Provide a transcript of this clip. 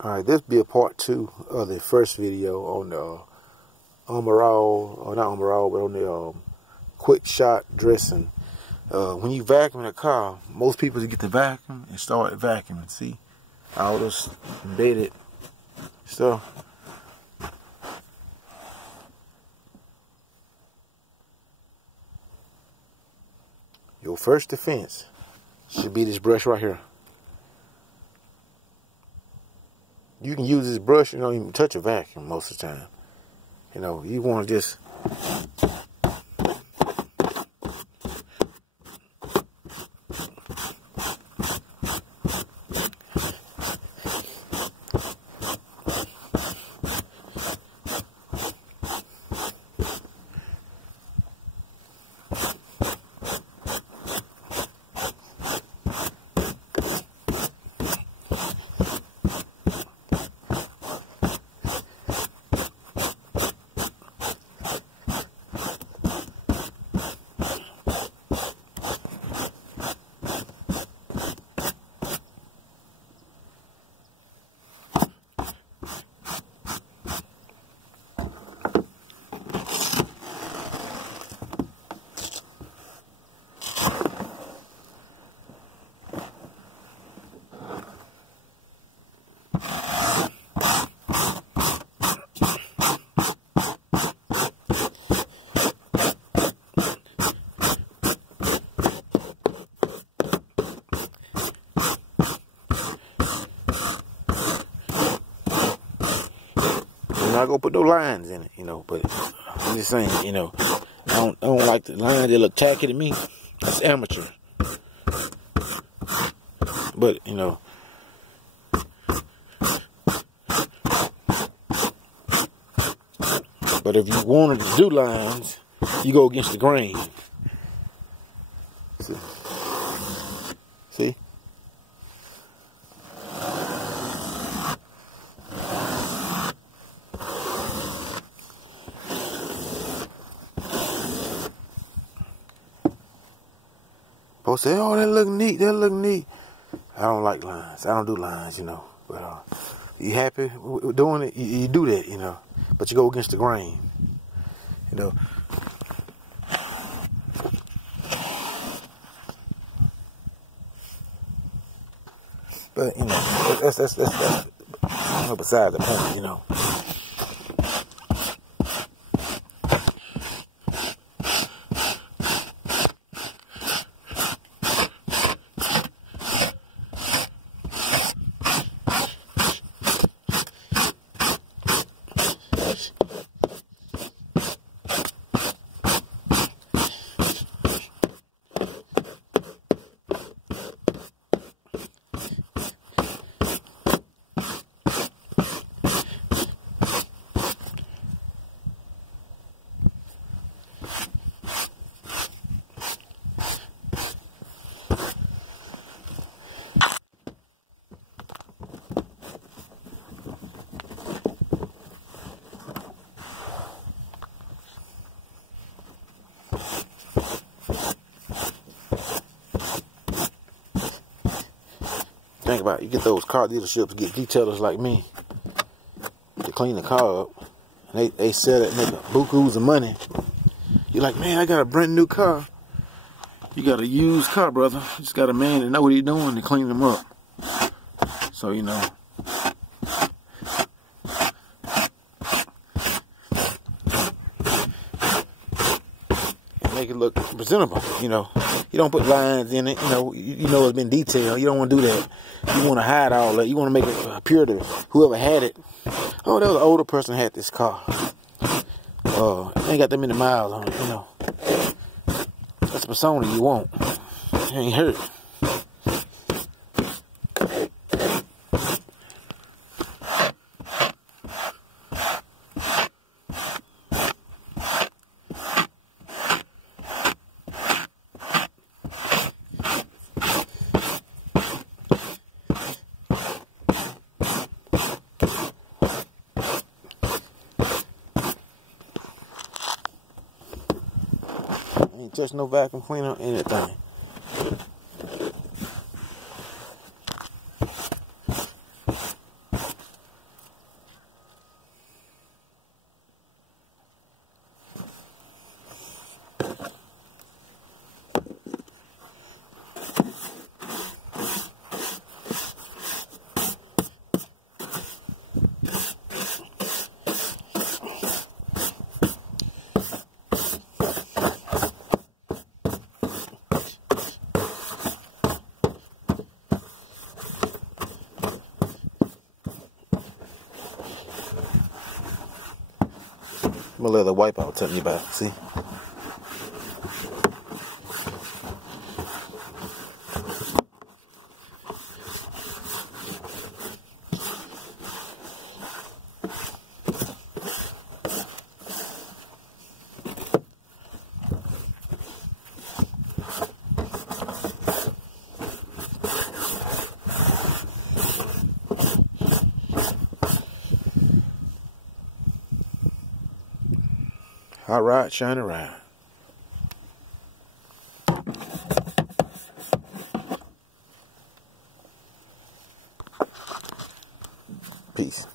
Alright, this will be a part 2 of the first video on the Armor-All, or not Armor-All, but on the quick shot dressing. When you vacuum a car, most people get the vacuum and start vacuuming. See all this embedded stuff. Your first defense should be this brush right here. You can use this brush, you don't even touch a vacuum most of the time. You know, you want to just I'm not gonna put no lines in it, you know, but I'm just saying, you know, I don't like the lines that look tacky to me. That's amateur. But, you know, but if you wanted to do lines, you go against the grain. See? Folks say, oh, that look neat, that look neat. I don't like lines. I don't do lines, you know. But you happy with doing it, you do that, you know. But you go against the grain, you know. But, you know, that's beside the point, you know. Think about it. You get those car dealerships, get detailers like me to clean the car up. And they sell it, make bukus of money. You're like, man, I got a brand new car. You got a used car, brother. You just got a man that know what he's doing to clean them up. So, you know. Make it look presentable, you know. You don't put lines in it, you know. You know it's been detailed. You don't want to do that. You want to hide all that. You want to make it appear to whoever had it. Oh, that was an older person had this car. It ain't got that many miles on it, you know. That's the persona you want. It ain't hurt. Ain't touch no vacuum cleaner, anything. I'm gonna let the wipeout tell me about it. See? Hot rod, shine around. Peace.